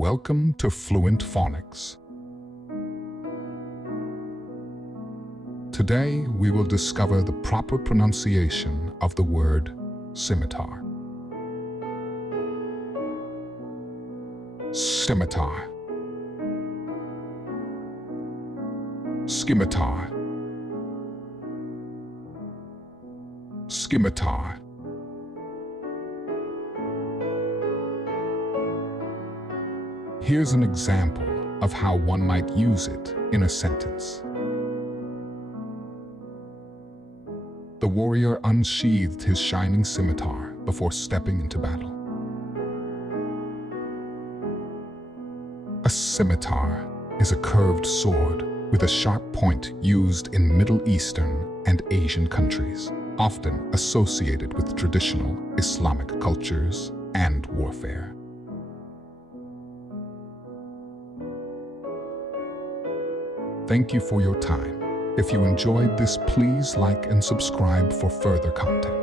Welcome to Fluent Phonics. Today we will discover the proper pronunciation of the word scimitar. Scimitar. Scimitar. Scimitar. Here's an example of how one might use it in a sentence. The warrior unsheathed his shining scimitar before stepping into battle. A scimitar is a curved sword with a sharp point used in Middle Eastern and Asian countries, often associated with traditional Islamic cultures and warfare. Thank you for your time. If you enjoyed this, please like and subscribe for further content.